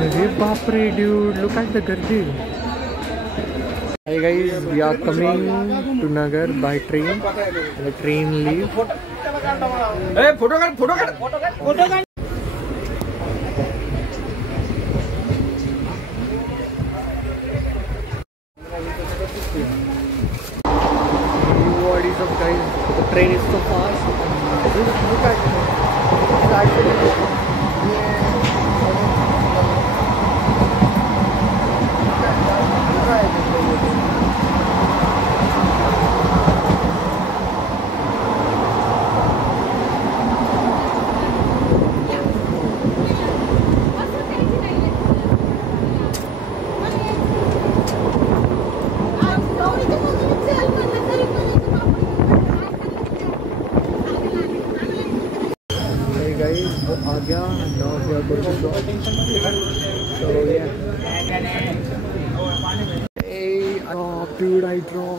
अरे बाप रे dude, look at the गर्दी. Hey guys, we are coming to Nagar by train. The train leaves. Hey, photo कर. What is up guys? The train is so fast. Just look at it. It's actually guys, वो आ गया. Now we are going to go. So yeah. Hey, I dropped, dude. I dropped.